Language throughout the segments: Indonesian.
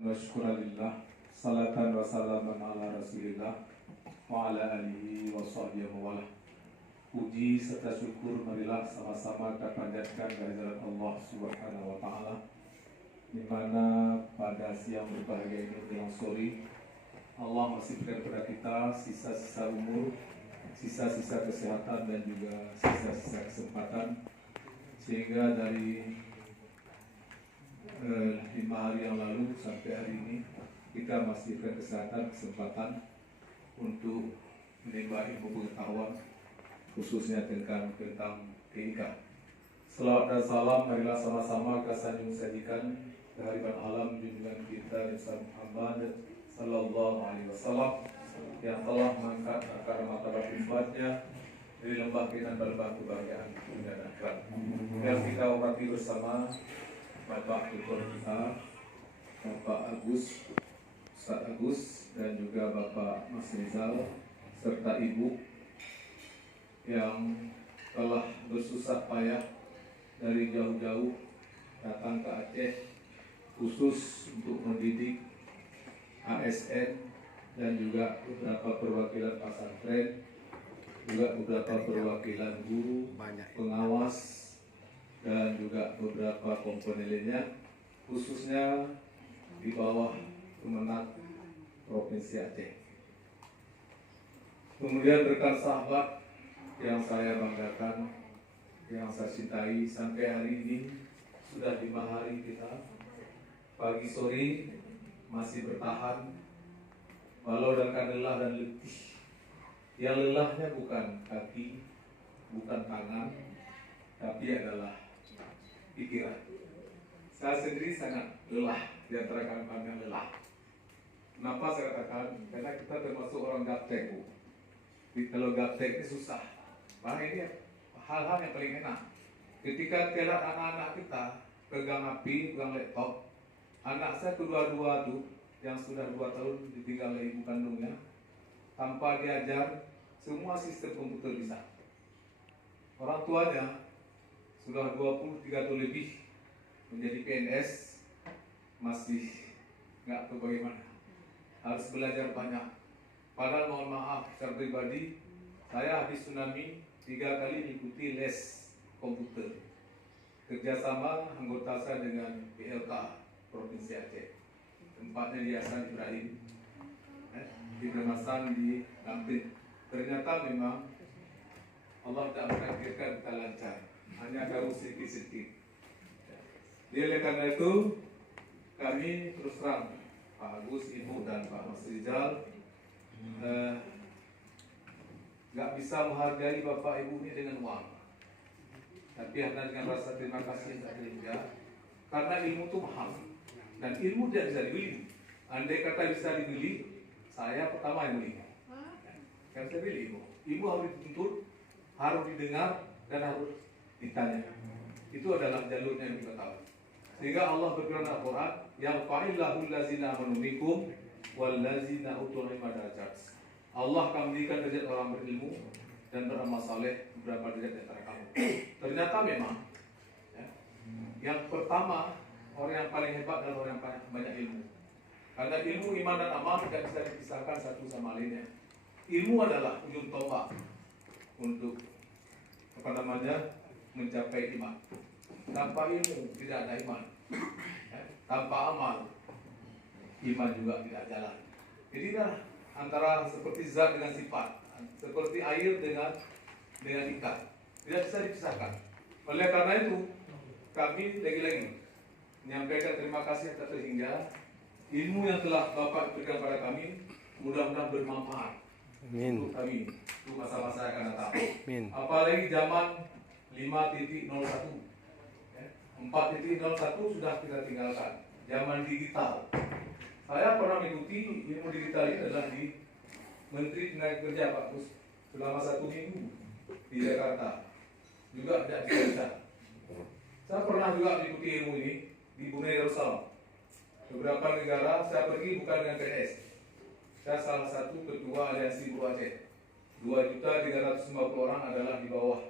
Wa syukurillah, salatan wa salaman ala rasulillah wa ala alihi wa sahbihi wa wala. Puji serta syukur marilah sama-sama kita panjatkan kehadirat Allah Subhanahu wa taala, di mana pada siang berbahagia ini menjelang sore Allah masih berikan kepada kita sisa-sisa umur, sisa-sisa kesehatan dan juga sisa-sisa kesempatan, sehingga dari 5 hari yang lalu sampai hari ini kita masih berkesempatan untuk menimba ilmu pengetahuan khususnya tentang TIK. Selawat dan salam marilah sama-sama kita sanjung sajikan kehadiran alam junjungan kita Nabi Muhammad sallallahu alaihi wasallam yang telah mengangkat akar martabat umatnya dari lembah kehidupan berlembah kebahagiaan dunia dan akhirat. Yang kita hormati bersama Bapak Tutor kita, Bapak Agus, Ustaz Agus, dan juga Bapak Mas Rizal, serta Ibu yang telah bersusah payah dari jauh-jauh datang ke Aceh khusus untuk mendidik ASN dan juga beberapa perwakilan pesantren, juga beberapa perwakilan guru, pengawas, dan juga beberapa komponen lainnya, khususnya di bawah Kemenag Provinsi Aceh. Kemudian rekan sahabat yang saya banggakan, yang saya cintai, sampai hari ini sudah 5 hari kita pagi sore masih bertahan walau dengan lelah dan letih. Yang lelahnya bukan kaki, bukan tangan, tapi adalah pikiran. Saya sendiri sangat lelah di antara kami yang lelah. Kenapa saya katakan? Karena kita termasuk orang gaptek, Bu. Kalau gaptek ini susah. Bahkan ini hal-hal yang paling enak. Ketika kita lihat anak-anak kita pegang HP, pegang laptop, anak saya kedua-dua tuh yang sudah 2 tahun ditinggal oleh ibu kandungnya, tanpa diajar, semua sistem komputer bisa. Orang tuanya sudah 23 tahun lebih menjadi PNS, masih nggak tahu bagaimana, harus belajar banyak. Padahal mohon maaf, secara pribadi saya habis tsunami 3 kali mengikuti les komputer kerjasama anggota saya dengan PLK Provinsi Aceh, tempatnya di Hasan Ibrahim, di Remasan, di Lampin. Ternyata memang Allah tak menakdirkan kita lancar, hanya kamu sedikit-sedikit. Oleh karena itu, kami terus terang, Pak Agus, Ibu, dan Pak Mas Rizal, nggak bisa menghargai Bapak Ibu ini dengan uang, tapi hanya dengan rasa terima kasih yang tak terhingga, karena ilmu itu mahal, dan ilmu tidak bisa dibeli. Andai kata bisa dibeli, saya pertama yang beli. Kan saya beli ilmu. Ilmu harus dituntut, harus didengar, dan harus ditanya. Itu adalah jalurnya yang kita tahu. Sehingga Allah berfirman dalam Al-Quran, yang fa'illahu allazina amanu minkum wallazina utul ilma darajat. Allah akan menjadikan derajat orang berilmu dan beramal saleh beberapa derajat di antara kamu. Ternyata memang yang pertama, orang yang paling hebat adalah orang yang banyak ilmu. Karena ilmu, iman, dan amal tidak bisa dipisahkan satu sama lainnya. Ilmu adalah ujung tombak untuk mencapai iman. Tanpa ilmu tidak ada iman. Tanpa amal, iman juga tidak jalan. Jadi antara seperti zat dengan sifat, seperti air dengan ikan, tidak bisa dipisahkan. Oleh karena itu, kami lagi-lagi menyampaikan terima kasih atas sehingga ilmu yang telah Bapak berikan pada kami mudah-mudahan bermanfaat untuk kami, untuk masa-masa yang akan datang. Apalagi zaman 5.01, 4.01 sudah kita tinggalkan. Zaman digital. Saya pernah mengikuti ilmu digital ini adalah di Menteri Tenaga Kerja Pak Gus selama 1 minggu di Jakarta. Juga tidak bisa. Saya pernah juga mengikuti ilmu ini di Brunei Darussalam. Beberapa negara saya pergi bukan dengan PNS. Saya salah satu ketua aliansi Buruh Aceh. 2.350 orang adalah di bawah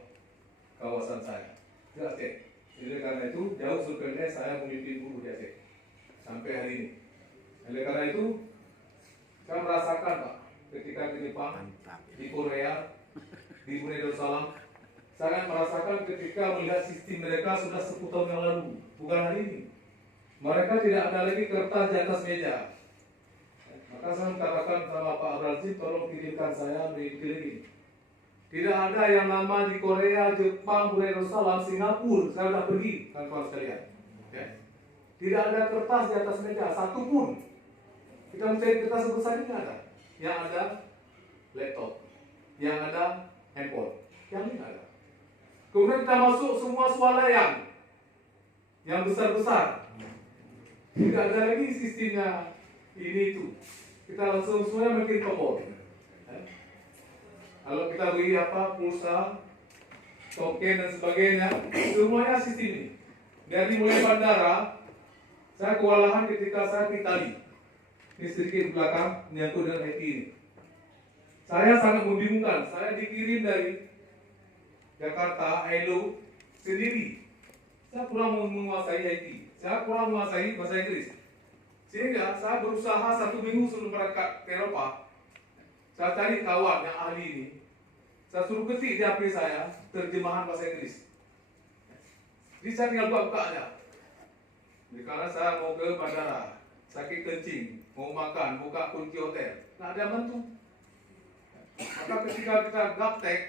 kawasan saya. Di Aceh. Jadi karena itu jauh sebelumnya saya memimpin buruh di Aceh sampai hari ini. Oleh karena itu, saya merasakan Pak, ketika di Jepang, di Korea, di Brunei Darussalam, sangat merasakan ketika melihat sistem mereka sudah 10 tahun yang lalu, bukan hari ini. Mereka tidak ada lagi kertas di atas meja. Maka saya katakan sama Pak Abrazim, tolong kirimkan saya keliling. Tidak ada yang nama di Korea, Jepang, Brunei Darussalam, Singapura. Saya sudah pergi, kawan-kawan sekalian. Ya. Tidak ada kertas di atas meja, satu pun. Kita mencari kertas sebesar ini ada. Yang ada laptop, yang ada handphone, yang ini ada. Kemudian kita masuk semua swalayan yang besar-besar. Tidak ada lagi sistemnya ini itu. Kita langsung semuanya makin kompor. Kalau kita beli apa pulsa, token dan sebagainya, semuanya sistem ini. Dari mulai bandara, saya kewalahan ketika saya ke Itali. Ini sedikit belakang menyangkut dengan IT ini. Saya sangat membingungkan. Saya dikirim dari Jakarta, Ailo sendiri. Saya kurang menguasai IT. Saya kurang menguasai bahasa Inggris. Sehingga saya berusaha 1 minggu sebelum berangkat ke Eropa. Saya cari kawan yang ahli ini. Saya suruh ketik di HP saya terjemahan bahasa Inggris. Jadi saya tinggal buka aja. Karena saya mau ke bandara, sakit kencing, mau makan, buka kunci hotel, nggak ada yang bantu. Maka ketika kita gaptek,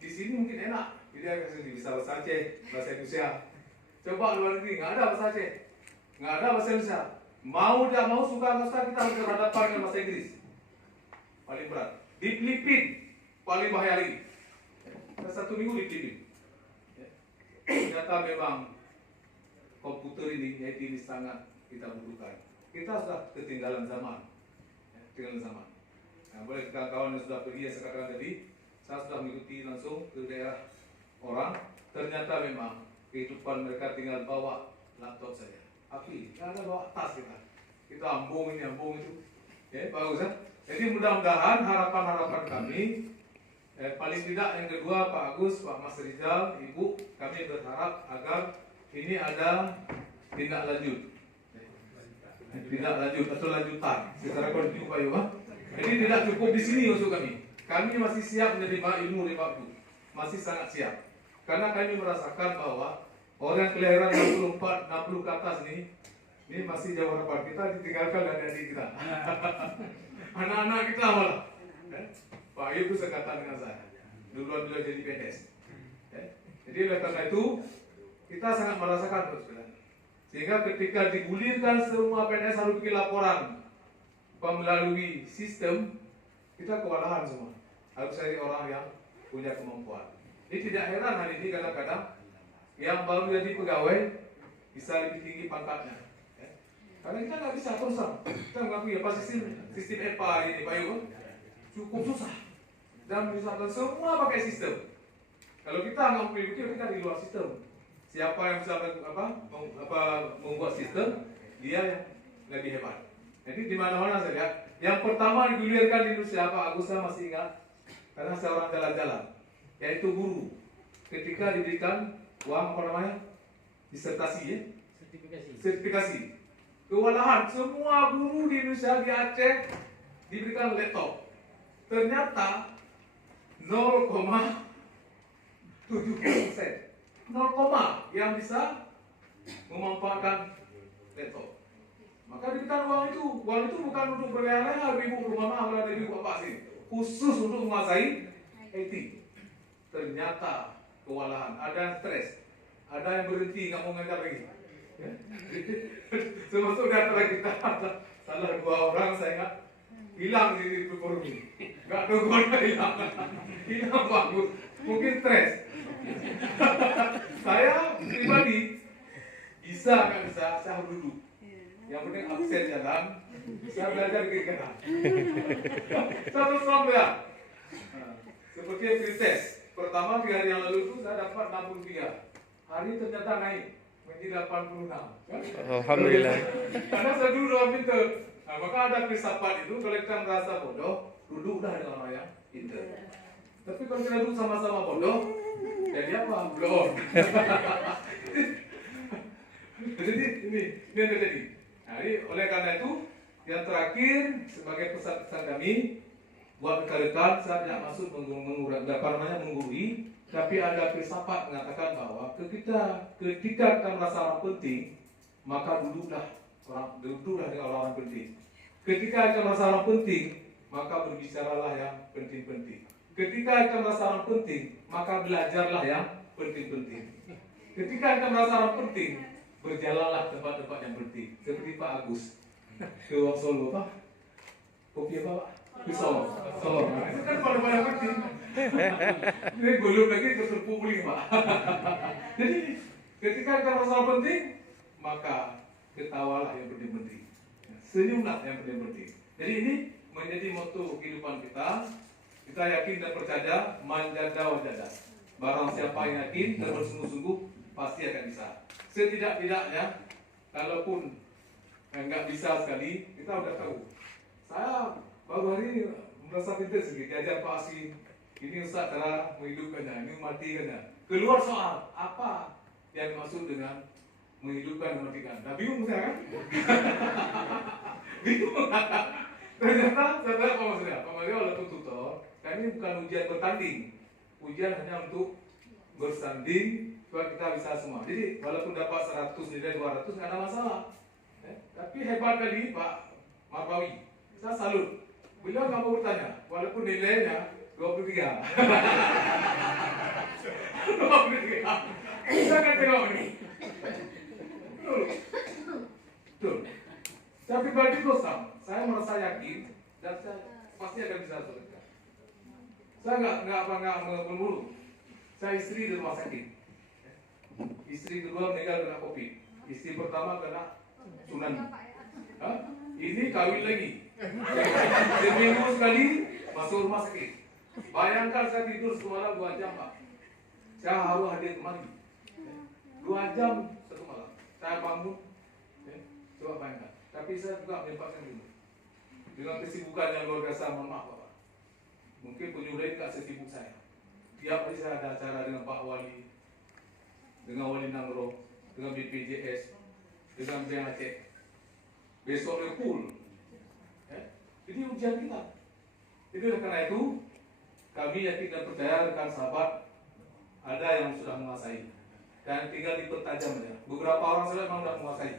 di sini mungkin enak. Jadi bisa bahasa Aceh, bahasa Indonesia. Coba luar negeri, nggak ada bahasa Aceh, nggak ada bahasa Indonesia. Mau tidak mau, suka nggak suka, kita harus berhadapan dengan bahasa Inggris. Paling berat. Di Filipina paling bahaya lagi. Kita 1 minggu di Filipina. Ternyata memang komputer ini, IT ini sangat kita butuhkan. Kita sudah ketinggalan zaman. Ketinggalan zaman. Nah, boleh kawan-kawan yang sudah pergi, yang saya katakan tadi, saya sudah mengikuti langsung ke daerah orang. Ternyata memang kehidupan mereka tinggal bawa laptop saja. Api, nggak ada bawa tas kita. Kita ambung ini, ambung itu. Ya, bagus ya. Jadi mudah-mudahan harapan-harapan kami, paling tidak yang kedua Pak Agus, Pak Mas Rizal, Ibu, kami berharap agar ini ada tindak lanjut. Tindak lanjut atau lanjutan secara kontinu Pak Yoga. Jadi tidak cukup di sini untuk kami. Kami masih siap menerima ilmu dari Pak Guru. Masih sangat siap. Karena kami merasakan bahwa orang kelahiran 64, 60 ke atas ini masih jauh harapan. Kita ditinggalkan dari adik kita. Anak-anak kita malah. Pak Ayub itu sekatan dengan saya. Duluan beliau jadi PNS. Jadi oleh karena itu kita sangat merasakan sehingga ketika digulirkan semua PNS harus bikin laporan melalui sistem, kita kewalahan semua. Harus cari orang yang punya kemampuan. Ini tidak heran hari ini kadang-kadang yang baru jadi pegawai bisa lebih tinggi pangkatnya. Karena kita nggak bisa terus, kita mengakui apa sistem EPA ini Pak Ibu cukup susah dan misalkan semua pakai sistem. Kalau kita nggak mengikuti, kita di luar sistem. Siapa yang bisa membuat sistem, dia yang lebih hebat. Jadi di mana-mana saya lihat, yang pertama digulirkan di Indonesia Pak Agus, saya masih ingat karena saya orang jalan-jalan, yaitu guru. Ketika diberikan uang disertasi ya, sertifikasi. Kewalahan semua guru di Indonesia di Aceh diberikan laptop. Ternyata 0,7%. 0, yang bisa memanfaatkan laptop. Maka diberikan uang itu. Uang itu bukan untuk berleha-leha ibu rumah atau ibu bapak sih, khusus untuk menguasai IT. Ternyata kewalahan, ada yang stres, ada yang berhenti nggak mau ngajar lagi. Ya. Termasuk di antara kita salah 2 orang saya ingat hilang di forum ini. Nggak tahu kemana hilang bagus, mungkin stres. Saya pribadi bisa nggak bisa, saya harus duduk. Yang penting absen jalan, saya belajar kiri kanan. Satu ya. Seperti pretest. Pertama 3 hari yang lalu itu saya dapat 63. Hari ini ternyata naik menjadi 86. Alhamdulillah. Karena saya dulu orang pintar. Nah, maka ada filsafat itu kalau kita merasa bodoh, duduk dah dengan orang yang pintar. Tapi kalau kita duduk sama-sama bodoh, jadi apa? Belum. Jadi ini yang terjadi. Jadi oleh karena itu Yang terakhir, sebagai pesan-pesan kami buat rekan-rekan, saya tidak maksud menggurui, tapi ada filsafat mengatakan bahwa ketika kita merasa orang penting, maka duduklah dengan orang penting. Ketika kita merasa orang penting, maka berbicaralah yang penting-penting. Ketika kita merasa orang penting, maka belajarlah yang penting-penting. Ketika kita merasa orang penting, berjalanlah tempat-tempat yang penting. Seperti Pak Agus ke Solo, Pak. Kopi apa, Pak? Ke Solo. Itu kan pada penting. Ini belum lagi terserpu beli, Pak. Jadi ketika kita merasa penting, maka ketawalah yang penting-penting. Senyumlah yang penting-penting. Jadi ini menjadi moto kehidupan kita. Kita yakin dan percaya manjada wajada. Barang siapa yang yakin dan bersungguh-sungguh pasti akan bisa. Setidak-tidaknya, kalaupun nggak bisa sekali, kita udah tahu. Saya baru hari ini merasa pintar sedikit. Diajar Pak Asi, ini Ustaz cara menghidupkannya, ini mematikannya. Keluar soal apa yang dimaksud dengan menghidupkan dan mematikan. Nah, bingung saya kan? Bingung. Ternyata saya tahu apa maksudnya. Apa maksudnya walaupun tutor, kan ini bukan ujian bertanding. Ujian hanya untuk bersanding supaya kita bisa semua. Jadi walaupun dapat 100 nilai 200 nggak ada masalah. Tapi hebat tadi Pak Marbawi. Saya salut. Beliau nggak mau bertanya, walaupun nilainya 23. 23. Kita akan tengok ini. Betul. Saya pribadi kosong. Saya merasa yakin dan saya pasti akan bisa selesai. Saya nggak melulu. Saya istri di rumah sakit. Istri kedua meninggal kena COVID. Istri pertama kena tsunami. Ini kawin lagi. Seminggu sekali masuk rumah sakit. Bayangkan saya tidur semalam 2 jam, Pak. Saya harus hadir kemari. 2 jam satu malam. Saya bangun. Coba bayangkan. Tapi saya juga menyempatkan dulu. Dengan kesibukan yang luar biasa, mohon maaf, Bapak. Mungkin penyuluh tak sesibuk saya. Tiap hari saya ada acara dengan Pak Wali, dengan Wali Nangro, dengan BPJS, dengan BHC. Besok full. Jadi ujian kita. Jadi oleh karena itu, kami yakin dan percaya rekan sahabat ada yang sudah menguasai dan tinggal dipertajam saja. Beberapa orang sudah memang sudah menguasai.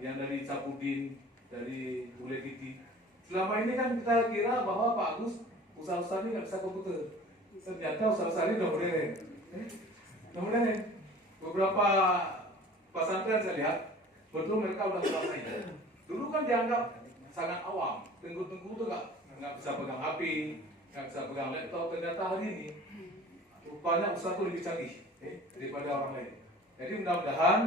Yang dari Capudin, dari Bule Titi. Selama ini kan kita kira bahwa Pak Agus usaha-usaha ini nggak bisa komputer. Ternyata usaha-usaha ini udah modern. Udah modern. Beberapa pesantren saya lihat, betul mereka udah menguasai. Dulu kan dianggap sangat awam. Tengku-tengku itu nggak bisa pegang HP, nggak bisa pegang laptop. Ternyata hari ini rupanya usaha itu lebih canggih daripada orang lain. Jadi mudah-mudahan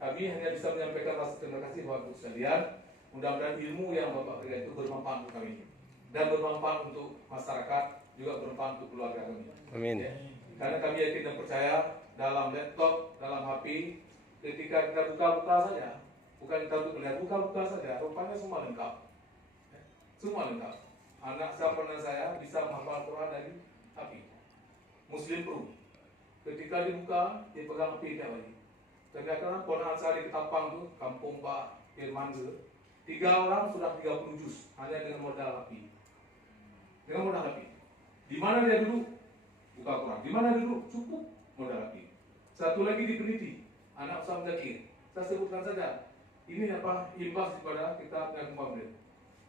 kami hanya bisa menyampaikan rasa terima kasih buat Bapak sekalian. Mudah-mudahan ilmu yang Bapak berikan itu bermanfaat untuk kami dan bermanfaat untuk masyarakat, juga bermanfaat untuk keluarga kami. Amin. Karena kami yakin dan percaya dalam laptop, dalam HP, ketika kita buka-buka saja, bukan kita untuk melihat, buka-buka saja, rupanya semua lengkap. Semua lengkap. Anak saya bisa menghafal Quran dari HP. Muslim Pro. Ketika dibuka, dia pegang HP tiap hari. Kadang-kadang ponakan saya di Ketapang tuh, kampung Pak Firman itu, 3 orang sudah 30 juz hanya dengan modal HP. Dengan modal HP. Di mana dia duduk? Buka Quran. Di mana duduk? Cukup modal HP. Satu lagi di Peniti, anak Usam Zakir. Saya sebutkan saja. Ini apa imbas kepada kita punya kemampuan.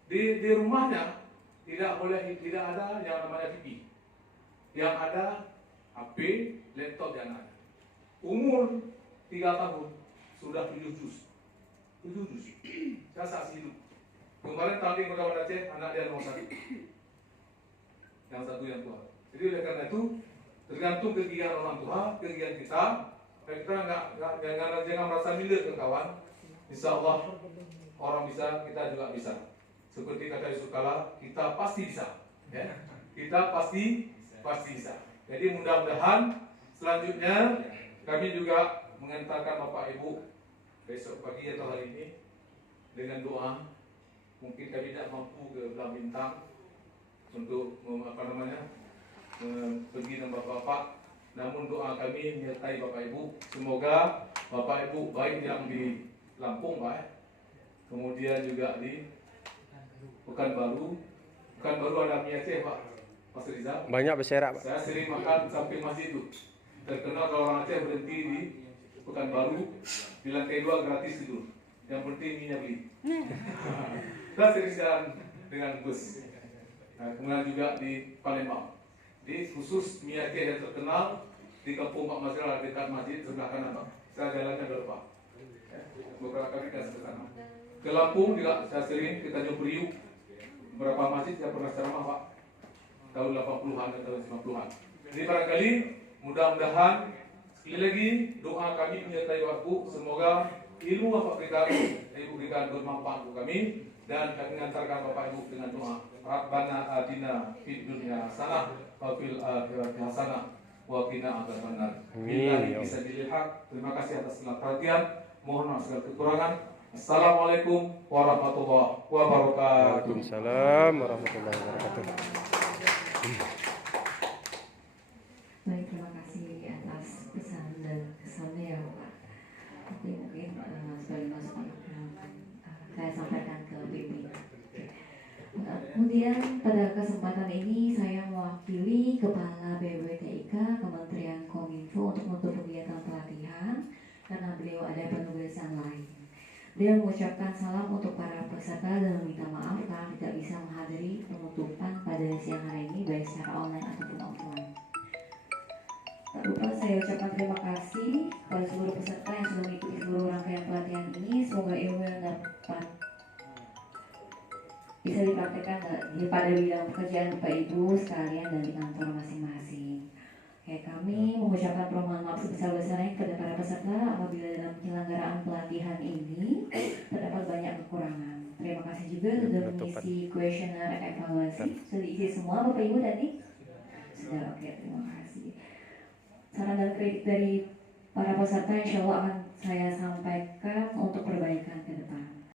Di rumahnya tidak ada yang namanya TV. Yang ada HP, laptop yang ada. Umur 3 tahun sudah 7 juz. 7 juz. Saya saksi hidup. Kemarin tanding Kota Aceh, anak dia nomor 1. Yang satu yang tua. Jadi oleh karena itu tergantung kegiatan orang tua, kegiatan kita. Kita jangan merasa minder ke kawan. Insya Allah orang bisa, kita juga bisa. Seperti kata Yusuf Kala, kita pasti bisa. Ya? Kita pasti bisa. Jadi mudah-mudahan selanjutnya kami juga mengantarkan Bapak Ibu besok pagi atau hari ini dengan doa. Mungkin kami tidak mampu ke Belah Bintang untuk pergi dengan Bapak-Bapak. Namun doa kami menyertai Bapak Ibu. Semoga Bapak Ibu baik yang di Lampung, Pak, kemudian juga di Pekanbaru. Pekanbaru ada mie Aceh Pak, Mas Rizal. Banyak berserak, Pak. Saya sering makan samping masjid itu. Terkenal kalau orang Aceh berhenti di Pekanbaru, di lantai 2 gratis itu. Yang penting mie beli. Kita sering jalan dengan bus. Nah, kemudian juga di Palembang. Di khusus mie Aceh yang terkenal di Kampung Pak Masral dekat masjid sebelah kanan Pak. Saya jalannya berapa? Beberapa kali kita ke sana. Ke Lampung juga saya sering kita Priuk. Beberapa masjid saya pernah ceramah Pak. Tahun 80-an dan tahun 90-an. Jadi barangkali mudah-mudahan sekali lagi doa kami menyertai waktu, semoga ilmu Bapak berikan, Ibu berikan bermanfaat untuk kami, dan kami mengantarkan Bapak Ibu dengan doa. Rabbana atina fid dunya hasanah wa fil akhirati hasanah wa qina adzabannar. Billahi fisabilil haq. Terima kasih atas segala perhatian. Mohon maaf segala kekurangan. Assalamualaikum warahmatullahi wabarakatuh. Waalaikumsalam warahmatullahi wabarakatuh. Baik, terima kasih atas pesan dan kesannya ya Pak. Tapi mungkin sebagai masukan saya sampaikan ke pimpinan. Kemudian pada kesempatan ini saya mewakili Kepala BWTIK Kementerian Kominfo untuk menutup kegiatan pelatihan karena beliau ada penugasan lain. Beliau mengucapkan salam untuk para peserta dan meminta maaf karena tidak bisa menghadiri penutupan pada siang hari ini baik secara online ataupun offline. Tak lupa saya ucapkan terima kasih kepada seluruh peserta yang sudah mengikuti seluruh rangkaian pelatihan ini. Semoga ilmu yang dapat bisa dipraktekkan pada bidang pekerjaan Bapak Ibu sekalian dan di kantor masing-masing. Kami mengucapkan permohonan maaf sebesar-besarnya kepada para peserta apabila dalam penyelenggaraan pelatihan ini terdapat banyak kekurangan. Terima kasih juga sudah mengisi kuesioner evaluasi. Sudah diisi semua Bapak Ibu tadi? Sudah, oke, terima kasih. Saran dan kritik dari para peserta insya Allah akan saya sampaikan untuk perbaikan ke depan.